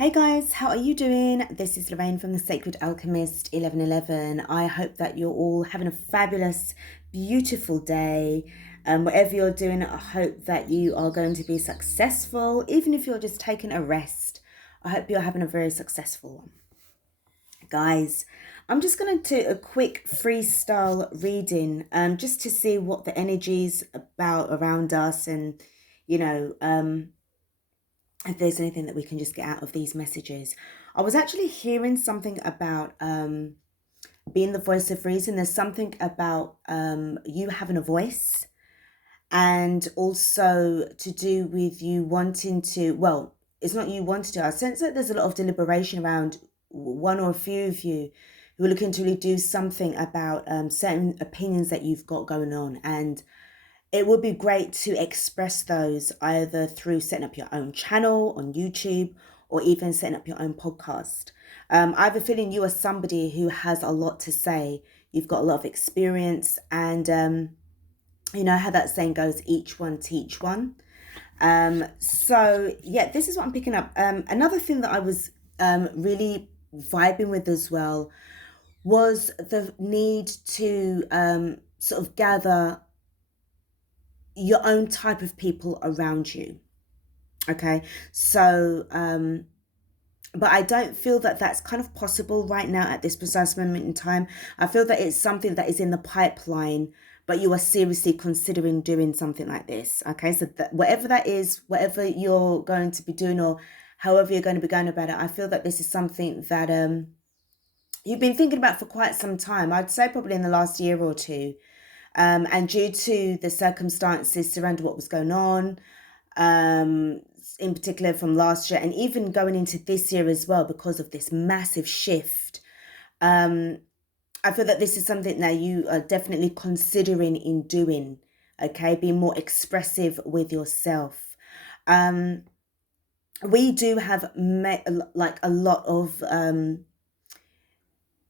Hey guys, how are you doing? This is Lorraine from the Sacred Alchemist 1111. I hope that you're all having a fabulous, beautiful day. Whatever you're doing, I hope that you are going to be successful. Even if you're just taking a rest, I hope you're having a very successful one. Guys, I'm just going to do a quick freestyle reading just to see what the energy's about around us and, you know, if there's anything that we can just get out of these messages. I was actually hearing something about being the voice of reason. There's something about you having a voice, and also to do with you wanting to, well, it's not you wanting to. I sense that there's a lot of deliberation around one or a few of you who are looking to really do something about certain opinions that you've got going on. And it would be great to express those either through setting up your own channel on YouTube or even setting up your own podcast. I have a feeling you are somebody who has a lot to say. You've got a lot of experience, and you know how that saying goes, each one teach one. So yeah, this is what I'm picking up. Another thing that I was really vibing with as well was the need to sort of gather your own type of people around you. Okay, so but I don't feel that that's kind of possible right now at this precise moment in time. I feel that it's something that is in the pipeline, but you are seriously considering doing something like this. Okay, so that whatever that is, whatever you're going to be doing or however you're going to be going about it, I feel that this is something that you've been thinking about for quite some time. I'd say probably in the last year or two. And due to the circumstances surrounding what was going on, in particular from last year and even going into this year as well, because of this massive shift, I feel that this is something that you are definitely considering in doing, okay? Being more expressive with yourself. We do have like a lot of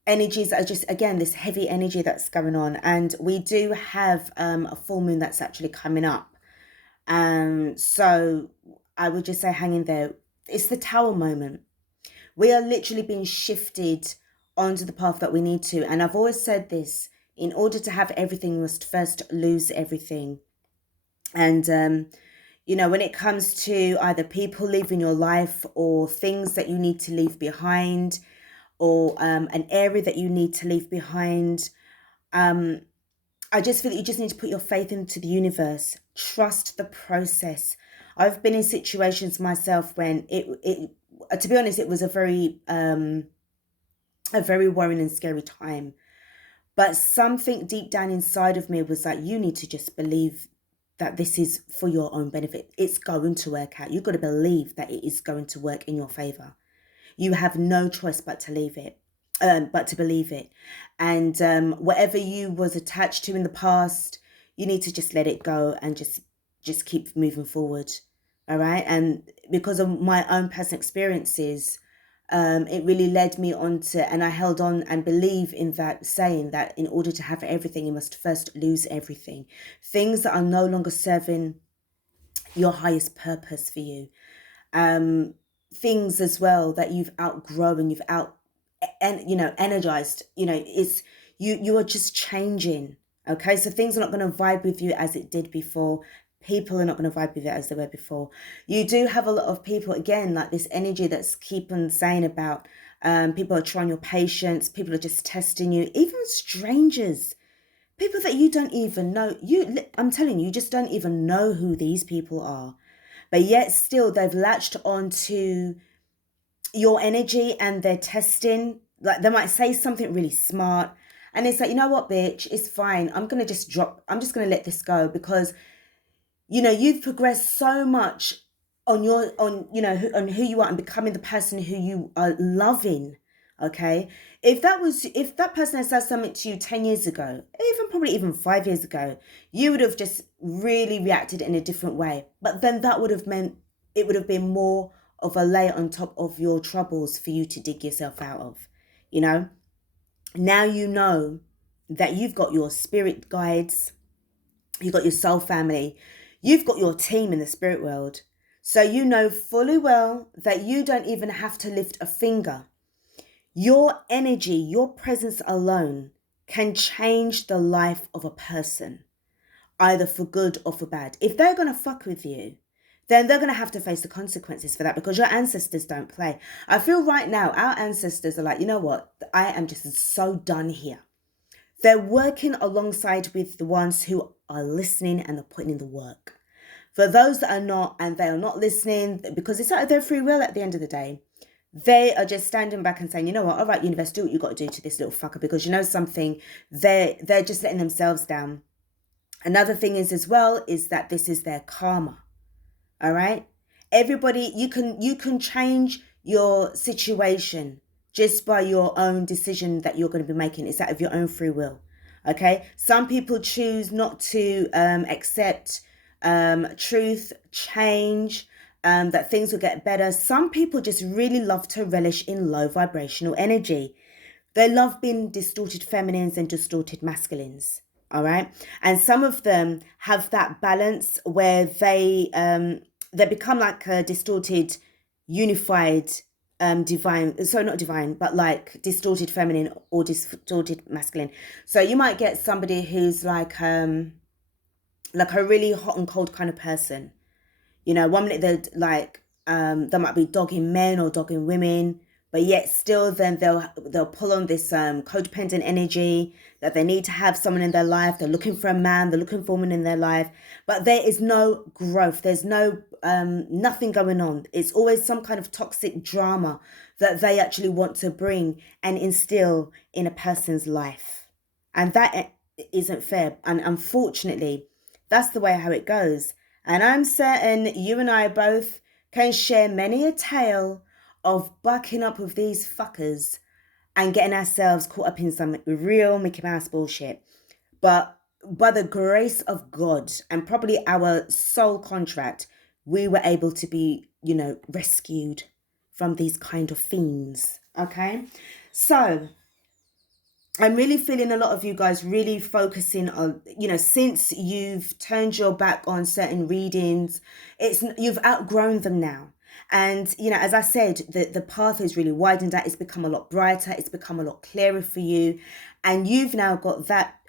energies that are just, again, this heavy energy that's going on, and we do have a full moon that's actually coming up. So I would just say hang in there. It's the tower moment. We are literally being shifted onto the path that we need to, and I've always said this, in order to have everything you must first lose everything. And you know, when it comes to either people leaving your life or things that you need to leave behind, or an area that you need to leave behind, I just feel that you just need to put your faith into the universe. Trust the process. I've been in situations myself when it to be honest, it was a very worrying and scary time. But something deep down inside of me was like, you need to just believe that this is for your own benefit. It's going to work out. You've got to believe that it is going to work in your favor. You have no choice but to leave it, but to believe it. And whatever you was attached to in the past, you need to just let it go and just keep moving forward. All right. And because of my own personal experiences, it really led me on to, and I held on and believe in that saying that in order to have everything, you must first lose everything. Things that are no longer serving your highest purpose for you. Things as well that you've outgrown, energized, it's you are just changing. Okay, so things are not going to vibe with you as it did before. People are not going to vibe with it as they were before. You do have a lot of people, again, like this energy that's keep on saying about people are trying your patience, people are just testing you, even strangers, people that you don't even know. I'm telling you, you just don't even know who these people are, but yet still they've latched on to your energy and they're testing. Like, they might say something really smart and it's like, you know what, bitch, it's fine. I'm just going to let this go, because you've progressed so much on on who you are and becoming the person who you are loving. Okay, if that person had said something to you 10 years ago, probably even 5 years ago, you would have just really reacted in a different way. But then that would have meant it would have been more of a layer on top of your troubles for you to dig yourself out of. Now you know that you've got your spirit guides, you've got your soul family, you've got your team in the spirit world. So you know fully well that you don't even have to lift a finger. Your energy, your presence alone can change the life of a person, either for good or for bad. If they're going to fuck with you, then they're going to have to face the consequences for that, because your ancestors don't play. I feel right now our ancestors are like, you know what? I am just so done here. They're working alongside with the ones who are listening and they're putting in the work. For those that are not, and they are not listening, because it's out of their free will at the end of the day, they are just standing back and saying, you know what, all right, universe, do what you got to do to this little fucker, because you know something, they're just letting themselves down. Another thing is as well is that this is their karma. All right. Everybody, you can change your situation just by your own decision that you're going to be making. It's out of your own free will. Okay. Some people choose not to accept truth, change, that things will get better. Some people just really love to relish in low vibrational energy. They love being distorted feminines and distorted masculines. All right. And some of them have that balance where they become like a distorted, unified, divine, so not divine, but like distorted feminine or distorted masculine. So you might get somebody who's like a really hot and cold kind of person. You know, one minute they're like, they might be dogging men or dogging women, but yet still then they'll pull on this codependent energy that they need to have someone in their life. They're looking for a man, they're looking for a woman in their life, but there is no growth. There's no nothing going on. It's always some kind of toxic drama that they actually want to bring and instill in a person's life. And that isn't fair. And unfortunately, that's the way how it goes. And I'm certain you and I both can share many a tale of bucking up with these fuckers and getting ourselves caught up in some real Mickey Mouse bullshit. But by the grace of God and probably our soul contract, we were able to be, you know, rescued from these kind of fiends. Okay? So I'm really feeling a lot of you guys really focusing on, you know, since you've turned your back on certain readings, you've outgrown them now. And, you know, as I said, the path is really widened out. It's become a lot brighter. It's become a lot clearer for you. And you've now got that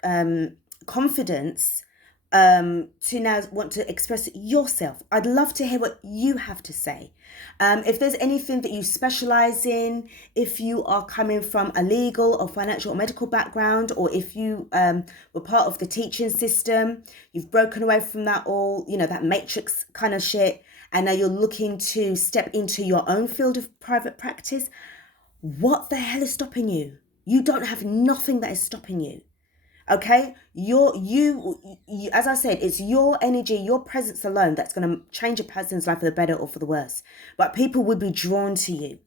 confidence to now want to express yourself. I'd love to hear what you have to say. If there's anything that you specialize in, if you are coming from a legal or financial or medical background, or if you were part of the teaching system, you've broken away from that all, you know, that matrix kind of shit, and now you're looking to step into your own field of private practice, what the hell is stopping you? You don't have nothing that is stopping you. Okay, you as I said, it's your energy, your presence alone that's going to change a person's life for the better or for the worse. But people will be drawn to you.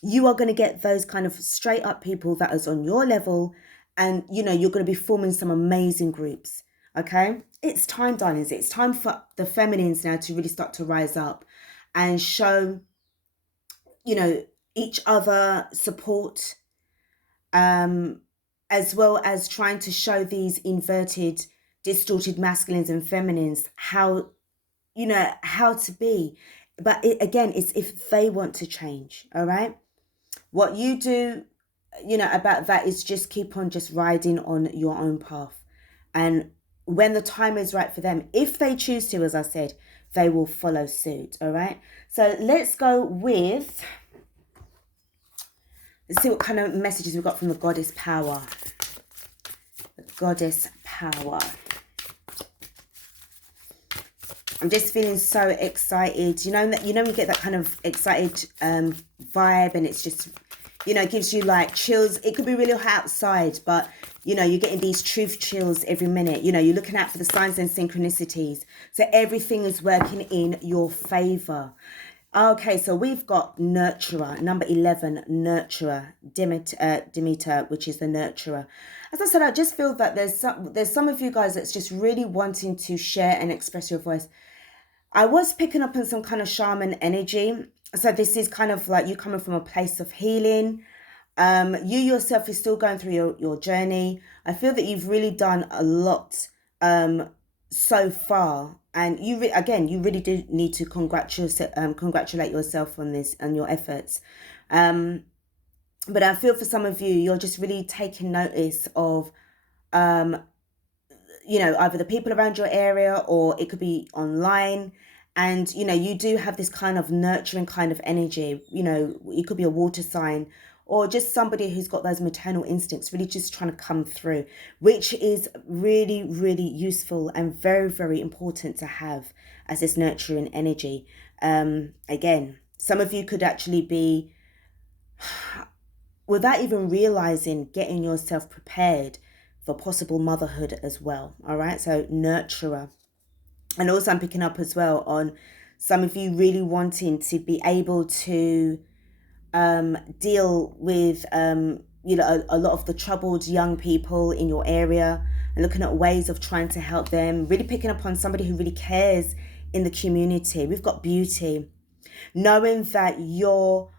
You are going to get those kind of straight up people that is on your level, and you know you're going to be forming some amazing groups. Okay, it's time, darlings. It's time for the feminines now to really start to rise up and show, you know, each other support. As well as trying to show these inverted, distorted masculines and feminines how, you know, how to be. But again, it's if they want to change, all right? What you do, you know, about that is just keep on just riding on your own path. And when the time is right for them, if they choose to, as I said, they will follow suit, all right? So let's go with... Let's see what kind of messages we've got from the Goddess Power. The Goddess Power. I'm just feeling so excited. You know you get that kind of excited vibe, and it's just, you know, it gives you like chills. It could be really hot outside, but you know, you're getting these truth chills every minute. You know, you're looking out for the signs and synchronicities. So everything is working in your favor. Okay, so we've got Nurturer, number 11, Nurturer, Demeter, which is the Nurturer. As I said, I just feel that there's some of you guys that's just really wanting to share and express your voice. I was picking up on some kind of shaman energy. So this is kind of like you coming from a place of healing. You yourself is still going through your journey. I feel that you've really done a lot so far And you really do need to congratulate yourself on this and your efforts. But I feel for some of you, you're just really taking notice of, either the people around your area, or it could be online. And, you do have this kind of nurturing kind of energy. It could be a water sign, or just somebody who's got those maternal instincts really just trying to come through, which is really, really useful and very, very important to have as this nurturing energy. Again, some of you could actually be, without even realizing, getting yourself prepared for possible motherhood as well. All right, so nurturer. And also I'm picking up as well on some of you really wanting to be able to deal with a lot of the troubled young people in your area, and looking at ways of trying to help them. Really picking up on somebody who really cares in the community. We've got beauty, knowing that your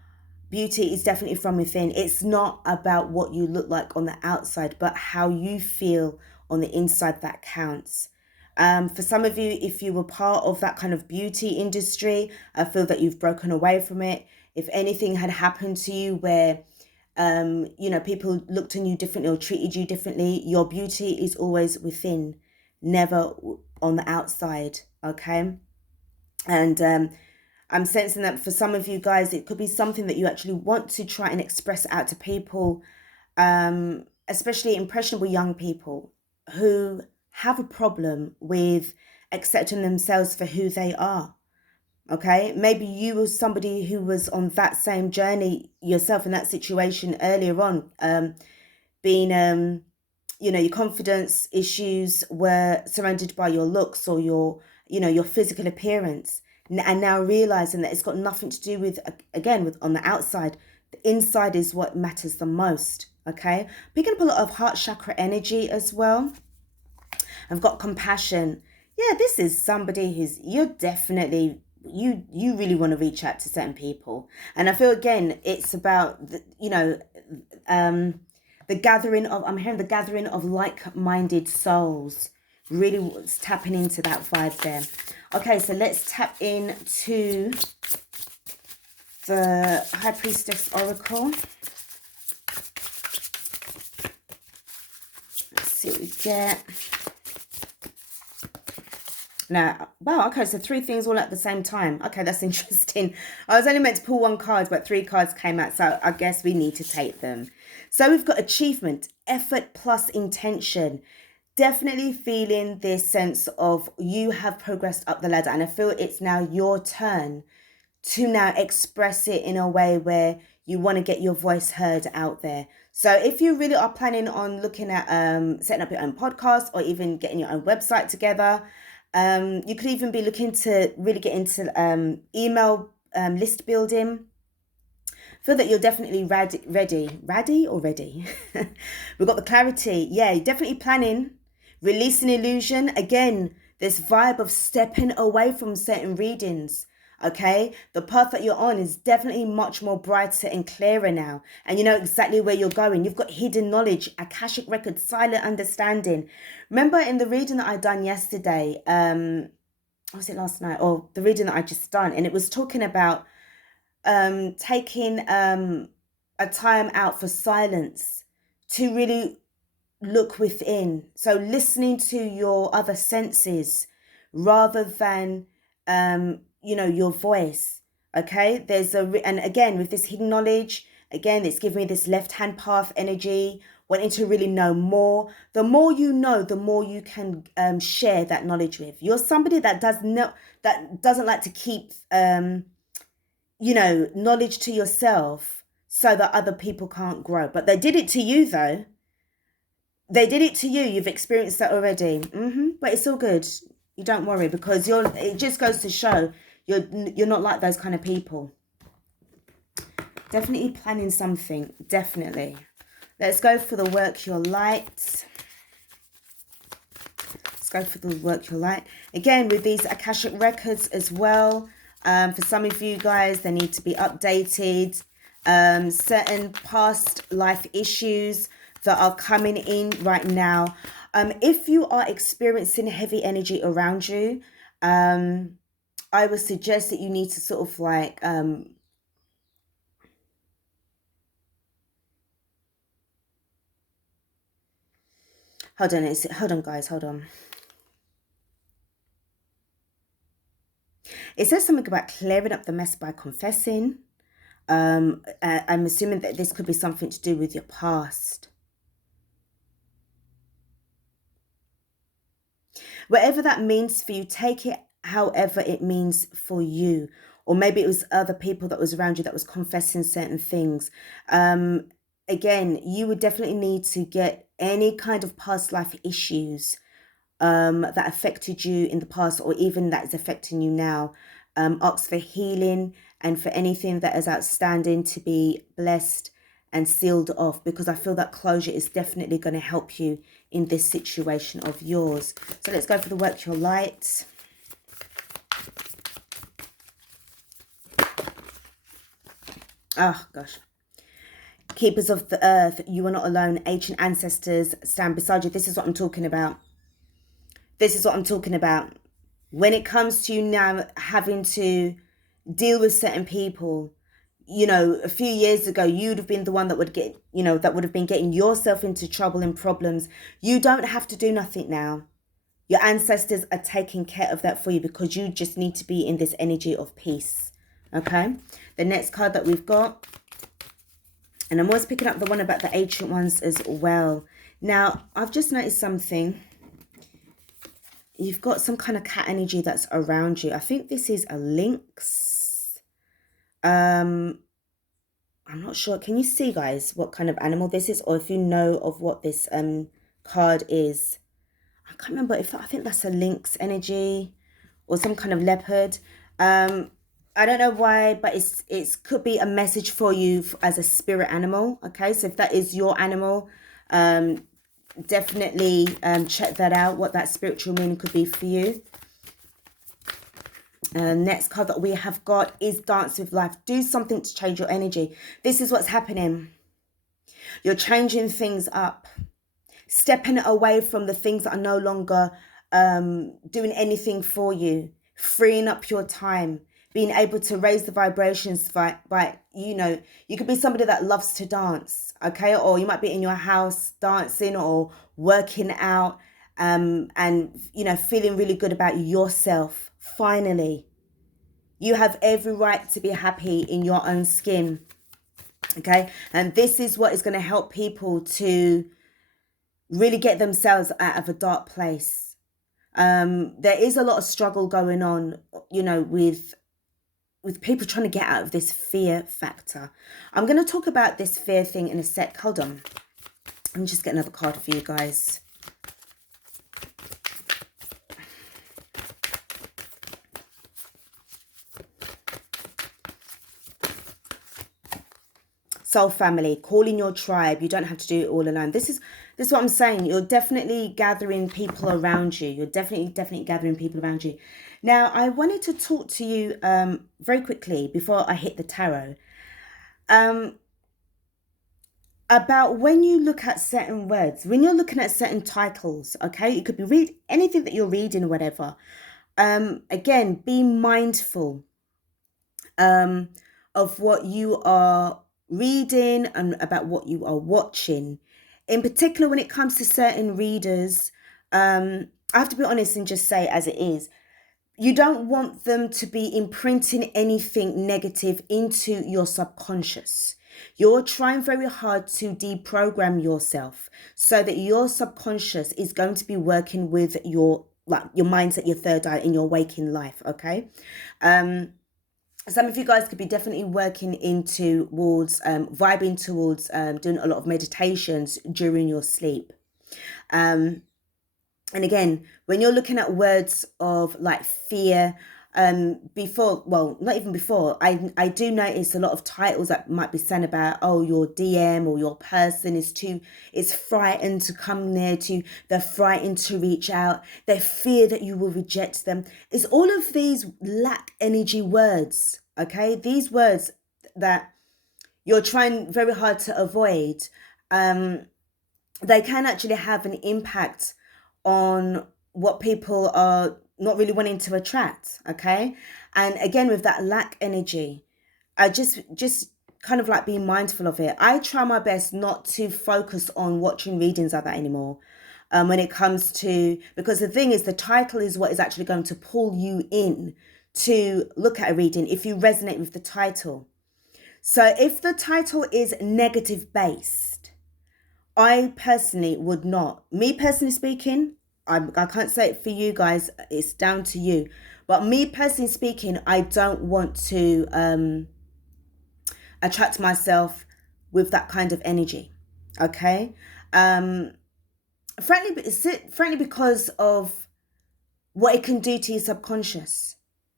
beauty is definitely from within. It's not about what you look like on the outside, but how you feel on the inside that counts. For some of you, if you were part of that kind of beauty industry, I feel that you've broken away from it. If anything had happened to you where, people looked on you differently or treated you differently, your beauty is always within, never on the outside, okay? And I'm sensing that for some of you guys, it could be something that you actually want to try and express out to people, especially impressionable young people who have a problem with accepting themselves for who they are. Okay, maybe you were somebody who was on that same journey yourself in that situation earlier on, being your confidence issues were surrounded by your looks or your physical appearance, and now realizing that it's got nothing to do with, again, with on the outside. The inside is what matters the most. Okay, picking up a lot of heart chakra energy as well. I've got compassion. Yeah, this is somebody you're definitely, you really want to reach out to certain people. And I feel, again, it's about, the gathering of, I'm hearing the gathering of like-minded souls. Really tapping into that vibe there. Okay, so let's tap into the High Priestess Oracle. Let's see what we get. Now, wow, okay, so 3 things all at the same time. Okay, that's interesting. I was only meant to pull 1 card, but 3 cards came out, so I guess we need to take them. So we've got achievement, effort plus intention. Definitely feeling this sense of you have progressed up the ladder, and I feel it's now your turn to now express it in a way where you want to get your voice heard out there. So if you really are planning on looking at setting up your own podcast, or even getting your own website together, you could even be looking to really get into email list building. Feel that you're definitely ready. We've got the clarity. Yeah, you're definitely planning, releasing illusion. Again, this vibe of stepping away from certain readings. Okay, the path that you're on is definitely much more brighter and clearer now, and you know exactly where you're going. You've got hidden knowledge, Akashic record, silent understanding. Remember in the reading that I done yesterday, was it last night, or the reading that I just done, and it was talking about taking a time out for silence to really look within. So listening to your other senses rather than your voice. Okay, and again, with this hidden knowledge, again, it's giving me this left-hand path energy, wanting to really know more. The more you know, the more you can share that knowledge with. You're somebody that doesn't like to keep knowledge to yourself so that other people can't grow. But they did it to you, though. They did it to you. You've experienced that already. But it's all good. You don't worry, because it just goes to show you're not like those kind of people. Definitely planning something. Definitely. Let's go for the work your light. Let's go for the work your light. Again, with these Akashic records as well. For some of you guys, they need to be updated. Certain past life issues that are coming in right now. If you are experiencing heavy energy around you, I would suggest that you need to sort of like hold on guys, hold on. It says something about clearing up the mess by confessing. I'm assuming that this could be something to do with your past. Whatever that means for you, take it however it means for you. Or maybe it was other people that was around you that was confessing certain things. Again, you would definitely need to get any kind of past life issues that affected you in the past, or even that is affecting you now. Ask for healing and for anything that is outstanding to be blessed and sealed off, because I feel that closure is definitely going to help you in this situation of yours. So let's go for the work your light. Oh gosh. Keepers of the earth, you are not alone. Ancient ancestors stand beside you. This is what I'm talking about. This is what I'm talking about. When it comes to you now having to deal with certain people, you know, a few years ago, you'd have been the one that would get, you know, that would have been getting yourself into trouble and problems. You don't have to do nothing now. Your ancestors are taking care of that for you, because you just need to be in this energy of peace. Okay. The next card that we've got, and I'm always picking up the one about the ancient ones as well. Now, I've just noticed something. You've got some kind of cat energy that's around you. I think this is a lynx. I'm not sure. Can you see, guys, what kind of animal this is? Or if you know of what this card is. I can't remember if I think that's a lynx energy or some kind of leopard. I don't know why, but it could be a message for you as a spirit animal. Okay, so if that is your animal, definitely check that out, what that spiritual meaning could be for you. Next card that we have got is Dance with Life. Do something to change your energy. This is what's happening. You're changing things up, stepping away from the things that are no longer doing anything for you, freeing up your time, being able to raise the vibrations by, you know, you could be somebody that loves to dance, okay? Or you might be in your house dancing or working out and, you know, feeling really good about yourself. Finally, you have every right to be happy in your own skin, okay? And this is what is going to help people to really get themselves out of a dark place. There is a lot of struggle going on, you know, with people trying to get out of this fear factor. I'm going to talk about this fear thing in a sec. Hold on. Let me just get another card for you guys. Soul family, call in your tribe. You don't have to do it all alone. This is what I'm saying. You're definitely gathering people around you. You're definitely gathering people around you. Now, I wanted to talk to you very quickly before I hit the tarot about when you look at certain words, when you're looking at certain titles, okay? It could be anything that you're reading or whatever. Again, be mindful of what you are reading and about what you are watching. In particular, when it comes to certain readers, I have to be honest and just say as it is. You don't want them to be imprinting anything negative into your subconscious. You're trying very hard to deprogram yourself so that your subconscious is going to be working with your mindset, your third eye in your waking life, okay? Some of you guys could be definitely working towards vibing towards doing a lot of meditations during your sleep. And again, when you're looking at words of like fear, before, well, not even before, I do notice a lot of titles that might be saying about, oh, your DM or your person is frightened to come near to you. They're frightened to reach out. They fear that you will reject them. It's all of these lack energy words, okay? These words that you're trying very hard to avoid, they can actually have an impact on what people are not really wanting to attract. Okay. And again, with that lack energy, I just kind of like being mindful of it. I try my best not to focus on watching readings like that anymore. When it comes to, because the thing is, the title is what is actually going to pull you in to look at a reading if you resonate with the title. So if the title is negative based, I personally would not. Me personally speaking, I can't say it for you guys. It's down to you. But me personally speaking, I don't want to attract myself with that kind of energy. Okay. Frankly, because of what it can do to your subconscious.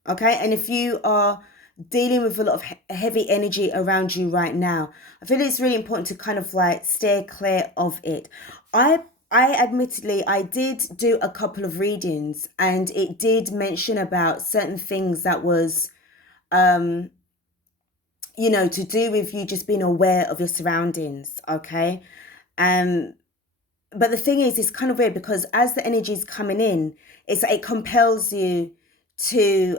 Okay. And if you are dealing with a lot of heavy energy around you right now, I feel it's really important to kind of like steer clear of it. I admittedly, I did do a couple of readings and it did mention about certain things that was, to do with you just being aware of your surroundings. Okay. But the thing is, it's kind of weird because as the energy is coming in, it compels you to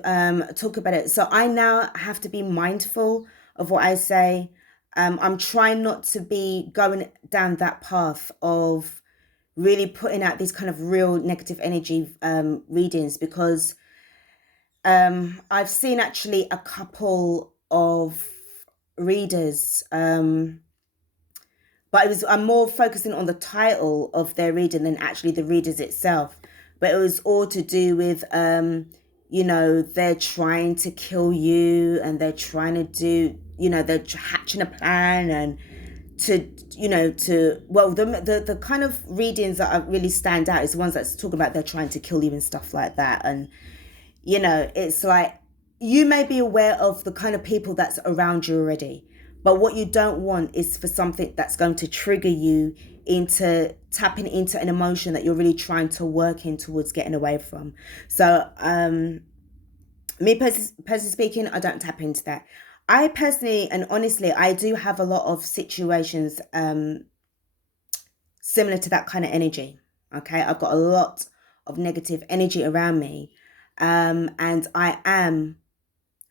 talk about it. So I now have to be mindful of what I say. I'm trying not to be going down that path of really putting out these kind of real negative energy readings, because I've seen actually a couple of readers, but I'm more focusing on the title of their reading than actually the readers itself. But it was all to do with, they're trying to kill you and they're trying to do, they're hatching a plan and the kind of readings that really stand out is the ones that's talking about they're trying to kill you and stuff like that. And, it's like, you may be aware of the kind of people that's around you already. But what you don't want is for something that's going to trigger you into tapping into an emotion that you're really trying to work in towards getting away from. So, me personally speaking, I don't tap into that. I personally and honestly, I do have a lot of situations similar to that kind of energy. Okay, I've got a lot of negative energy around me, and I am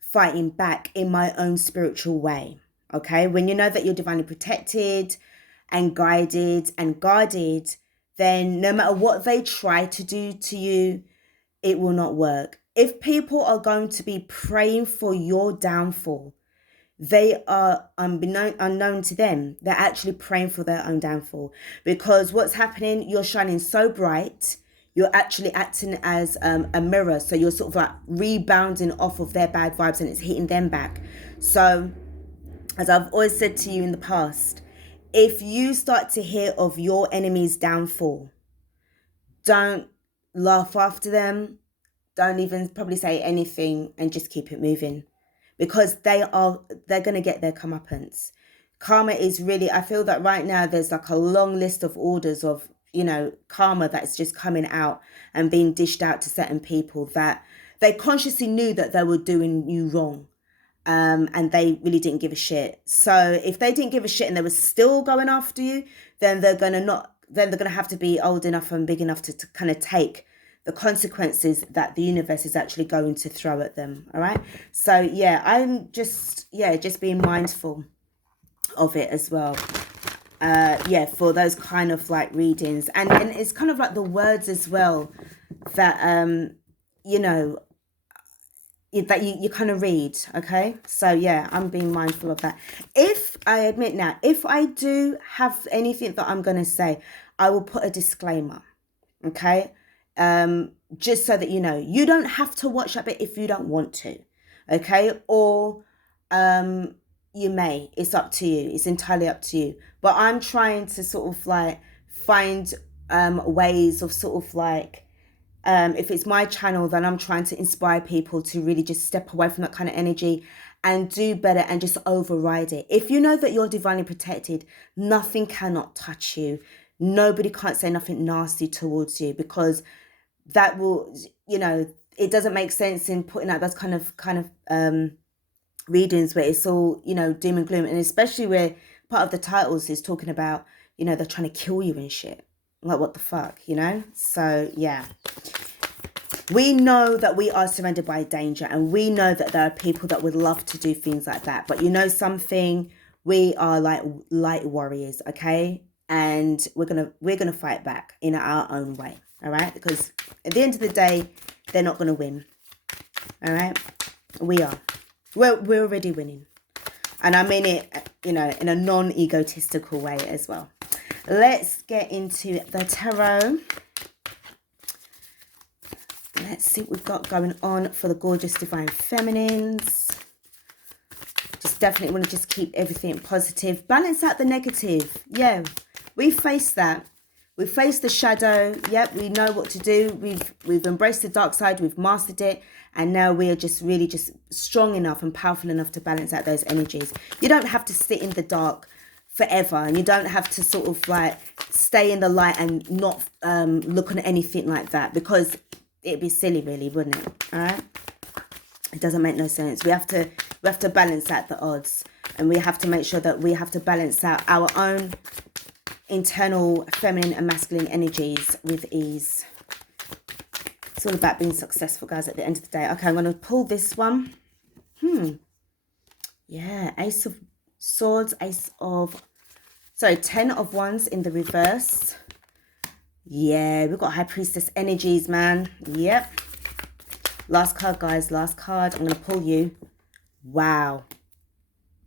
fighting back in my own spiritual way. Okay, when you know that you're divinely protected and guided and guarded, then no matter what they try to do to you, it will not work. If people are going to be praying for your downfall, they are unknown to them. They're actually praying for their own downfall, because what's happening, you're shining so bright, you're actually acting as a mirror. So you're sort of like rebounding off of their bad vibes and it's hitting them back. So as I've always said to you in the past, if you start to hear of your enemy's downfall, don't laugh after them. Don't even probably say anything and just keep it moving, because they're going to get their comeuppance. Karma is really, I feel that right now there's like a long list of orders of, karma that's just coming out and being dished out to certain people that they consciously knew that they were doing you wrong. And they really didn't give a shit. So if they didn't give a shit and they were still going after you, then they're gonna have to be old enough and big enough to kind of take the consequences that the universe is actually going to throw at them. All right. So yeah, I'm just being mindful of it as well. For those kind of like readings, and it's kind of like the words as well that that you kind of read. Okay, so yeah, I'm being mindful of that. If I do have anything that I'm going to say, I will put a disclaimer. Okay, just so that you don't have to watch that bit if you don't want to. Okay, or you may, it's up to you, it's entirely up to you. But I'm trying to sort of like find ways of sort of like, if it's my channel, then I'm trying to inspire people to really just step away from that kind of energy and do better and just override it. If you know that you're divinely protected, nothing cannot touch you. Nobody can't say nothing nasty towards you, because that will, it doesn't make sense in putting out those kind of readings where it's all, doom and gloom. And especially where part of the titles is talking about, they're trying to kill you and shit. Like, what the fuck, So, yeah. We know that we are surrounded by danger, and we know that there are people that would love to do things like that. But you know something? We are like light warriors, okay? And we're gonna fight back in our own way, all right? Because at the end of the day, they're not gonna win, all right? We are. We're already winning, and I mean it, you know, in a non-egotistical way as well. Let's get into the tarot. Let's see what we've got going on for the gorgeous divine feminines. Just definitely want to just keep everything positive. Balance out the negative. Yeah, we face that. We face the shadow. Yep, we know what to do. We've embraced the dark side. We've mastered it. And now we are just really just strong enough and powerful enough to balance out those energies. You don't have to sit in the dark forever. And you don't have to sort of like stay in the light and not look on anything like that. Because it'd be silly, really, wouldn't it? All right, it doesn't make no sense. We have to balance out the odds, and we have to make sure that we have to balance out our own internal feminine and masculine energies with ease. It's all about being successful, guys, at the end of the day. Okay, I'm going to pull this one. Yeah, Ace of Swords, Ten of Wands in the reverse. Yeah, we've got High Priestess energies, man. Yep. Last card, guys. Last card. I'm going to pull you. Wow.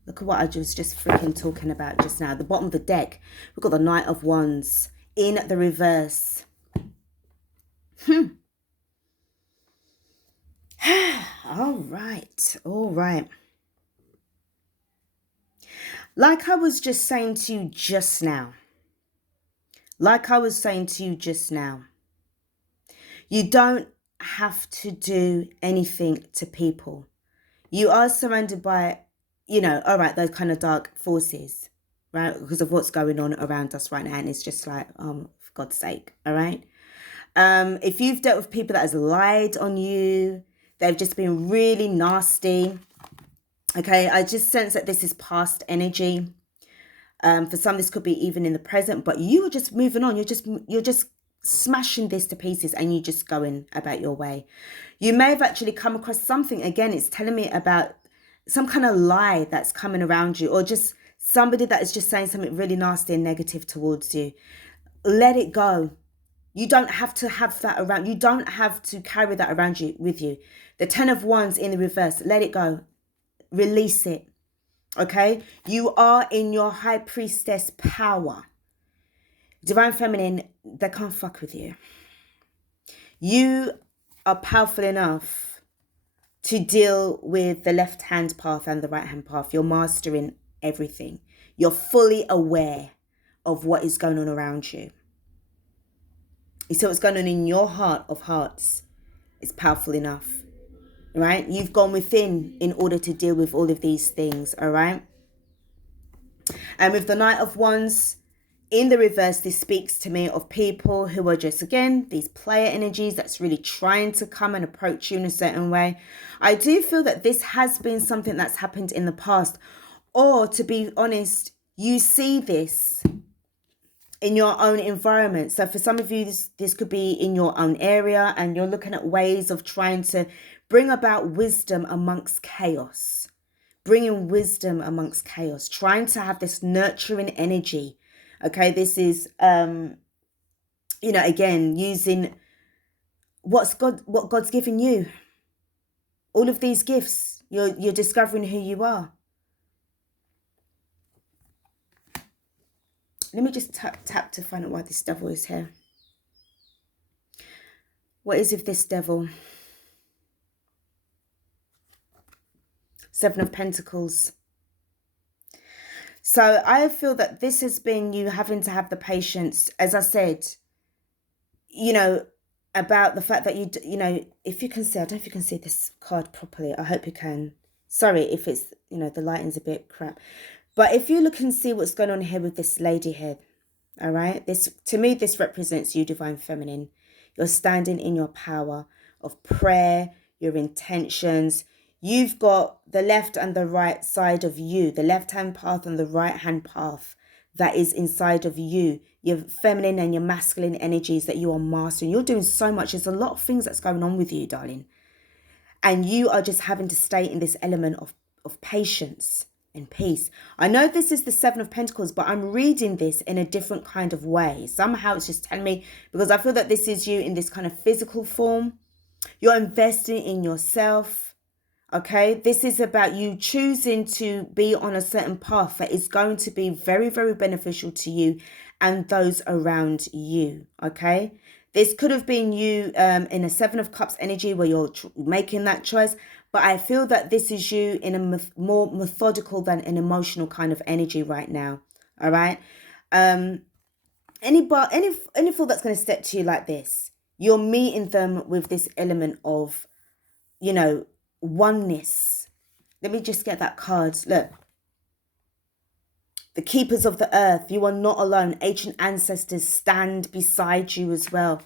Look at what I was just freaking talking about just now. The bottom of the deck. We've got the Knight of Wands in the reverse. All right. All right. Like I was just saying to you just now. You don't have to do anything to people. You are surrounded by, you know, all right, those kind of dark forces, right? Because of what's going on around us right now. And it's just like, for God's sake, all right? If you've dealt with people that has lied on you, they've just been really nasty. Okay, I just sense that this is past energy. For some, this could be even in the present, but you are just moving on. You're just smashing this to pieces, and you're just going about your way. You may have actually come across something. Again, it's telling me about some kind of lie that's coming around you, or just somebody that is just saying something really nasty and negative towards you. Let it go. You don't have to have that around. You don't have to carry that around you with you. The Ten of Wands in the reverse. Let it go. Release it. Okay, you are in your High Priestess power. Divine Feminine, they can't fuck with you. You are powerful enough to deal with the left-hand path and the right-hand path. You're mastering everything. You're fully aware of what is going on around you. You see what's going on in your heart of hearts is powerful enough. Right? You've gone within in order to deal with all of these things, all right? And with the Knight of Wands in the reverse, this speaks to me of people who are just, again, these player energies that's really trying to come and approach you in a certain way. I do feel that this has been something that's happened in the past. Or, to be honest, you see this in your own environment. So for some of you, this could be in your own area, and you're looking at ways of trying to bring about wisdom amongst chaos. Bringing wisdom amongst chaos. Trying to have this nurturing energy. Okay, this is, you know, again, using what God's given you. All of these gifts. You're discovering who you are. Let me just tap to find out why this devil is here. What is with this devil? Seven of Pentacles. So I feel that this has been you having to have the patience, as I said, you know, about the fact that you know, if you can see, I don't know if you can see this card properly. I hope you can. Sorry if it's, you know, the lighting's a bit crap. But if you look and see what's going on here with this lady here, all right? This, to me, this represents you, Divine Feminine. You're standing in your power of prayer, your intentions. You've got the left and the right side of you, the left-hand path and the right-hand path that is inside of you, your feminine and your masculine energies that you are mastering. You're doing so much. There's a lot of things that's going on with you, darling. And you are just having to stay in this element of patience and peace. I know this is the Seven of Pentacles, but I'm reading this in a different kind of way. Somehow it's just telling me, because I feel that this is you in this kind of physical form. You're investing in yourself. Okay, this is about you choosing to be on a certain path that is going to be very, very beneficial to you and those around you. Okay, this could have been you in a Seven of Cups energy where you're making that choice. But I feel that this is you in a more methodical than an emotional kind of energy right now. All right. Any fool that's going to step to you like this, you're meeting them with this element of, you know, oneness. Let me just get that card. Look. The keepers of the earth. You are not alone. Ancient ancestors stand beside you as well.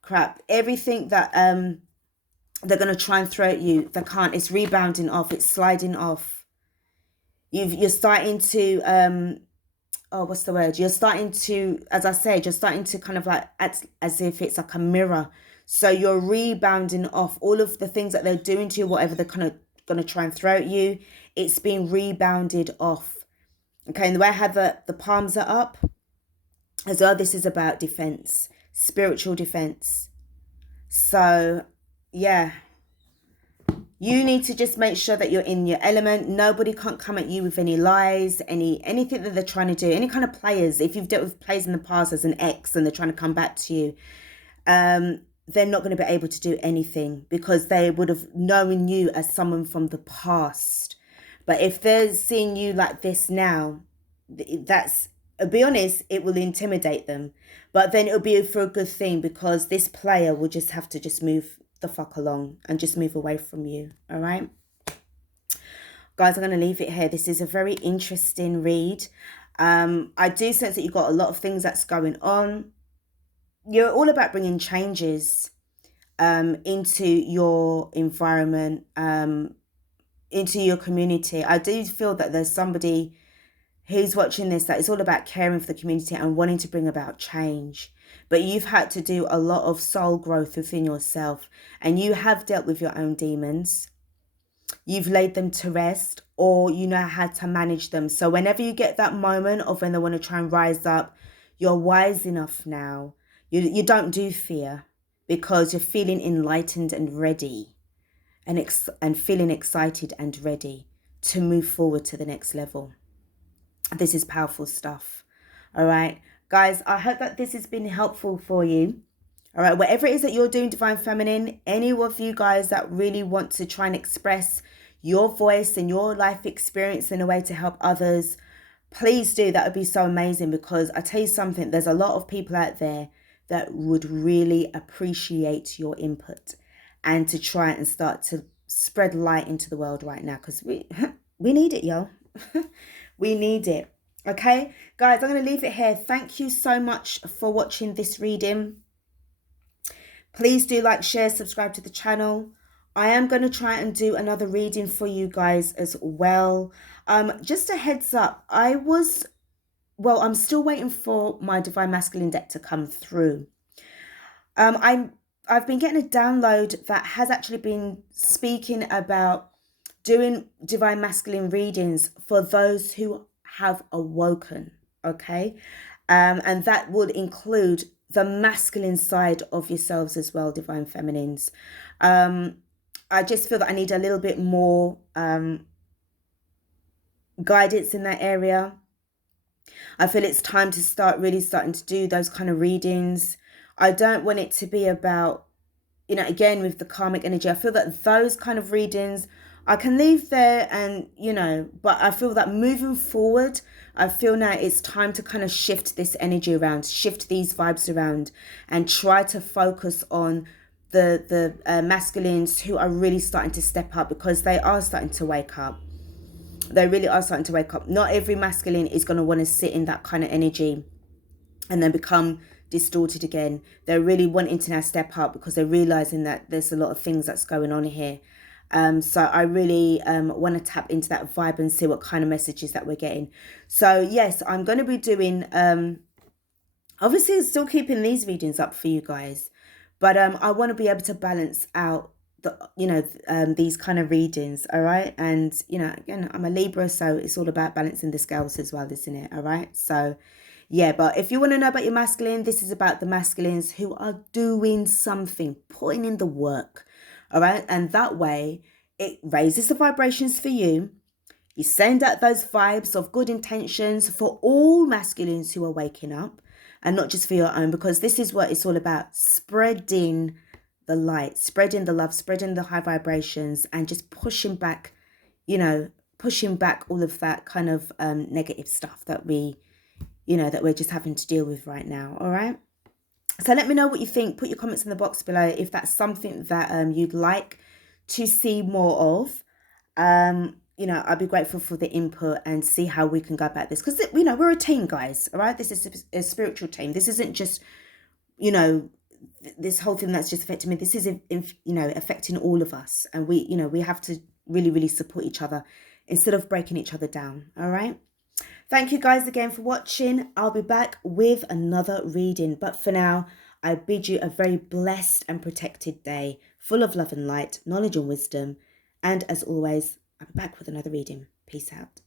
Crap. Everything that they're going to try and throw at you, they can't. It's rebounding off. It's sliding off. You're starting to what's the word? You're starting to, as I said, you're starting to kind of like act as if it's like a mirror. So you're rebounding off all of the things that they're doing to you, whatever they're kind of going to try and throw at you. It's being rebounded off. Okay, and the way I have the palms are up as well, this is about defense, spiritual defense. So, yeah. You need to just make sure that you're in your element. Nobody can't come at you with any lies, anything that they're trying to do, any kind of players. If you've dealt with players in the past as an ex and they're trying to come back to you, they're not going to be able to do anything because they would have known you as someone from the past. But if they're seeing you like this now, that's, I'll be honest, it will intimidate them. But then it'll be for a good thing because this player will just have to just move the fuck along and just move away from you. All right, guys, I'm going to leave it here. This is a very interesting read. I do sense that you've got a lot of things that's going on. You're all about bringing changes into your environment, into your community. I do feel that there's somebody who's watching this that is all about caring for the community and wanting to bring about change. But you've had to do a lot of soul growth within yourself, and you have dealt with your own demons. You've laid them to rest, or you know how to manage them. So whenever you get that moment of when they want to try and rise up, you're wise enough now. You don't do fear because you're feeling enlightened and ready and feeling excited and ready to move forward to the next level. This is powerful stuff. All right, guys, I hope that this has been helpful for you. All right, whatever it is that you're doing, Divine Feminine, any of you guys that really want to try and express your voice and your life experience in a way to help others, please do. That would be so amazing, because I tell you something, there's a lot of people out there that would really appreciate your input and to try and start to spread light into the world right now, because we need it, y'all. We need it. Okay, guys, I'm going to leave it here. Thank you so much for watching this reading. Please do like, share, subscribe to the channel. I am going to try and do another reading for you guys as well. Just a heads up, I'm still waiting for my Divine Masculine deck to come through. I've been getting a download that has actually been speaking about doing Divine Masculine readings for those who have awoken, okay? And that would include the masculine side of yourselves as well, Divine Feminines. I just feel that I need a little bit more guidance in that area. I feel it's time to starting to do those kind of readings. I don't want it to be about, again, with the karmic energy. I feel that those kind of readings I can leave there, and but I feel that moving forward, I feel now it's time to kind of shift this energy around, shift these vibes around, and try to focus on the masculines who are really starting to step up, because they are starting to wake up. They really are starting to wake up. Not every masculine is going to want to sit in that kind of energy and then become distorted again. They're really wanting to now step up because they're realizing that there's a lot of things that's going on here. So I really want to tap into that vibe and see what kind of messages that we're getting. So yes, I'm going to be doing, obviously still keeping these readings up for you guys, but I want to be able to balance out these kind of readings, all right? And, again, I'm a Libra, so it's all about balancing the scales as well, isn't it? All right. So yeah, but if you want to know about your masculine, this is about the masculines who are doing something, putting in the work. All right. And that way it raises the vibrations for you. You send out those vibes of good intentions for all masculines who are waking up, and not just for your own, because this is what it's all about: spreading the light, spreading the love, spreading the high vibrations, and just pushing back, pushing back all of that kind of negative stuff that that we're just having to deal with right now. All right. So let me know what you think. Put your comments in the box below if that's something that you'd like to see more of. I'd be grateful for the input and see how we can go about this, because we're a team, guys. All right. This is a spiritual team. This isn't just this whole thing that's just affecting me. This is affecting all of us, and we have to really, really support each other instead of breaking each other down. All right. Thank you guys again for watching. I'll be back with another reading, but for now I bid you a very blessed and protected day, full of love and light, knowledge and wisdom. And as always, I'll be back with another reading. Peace out.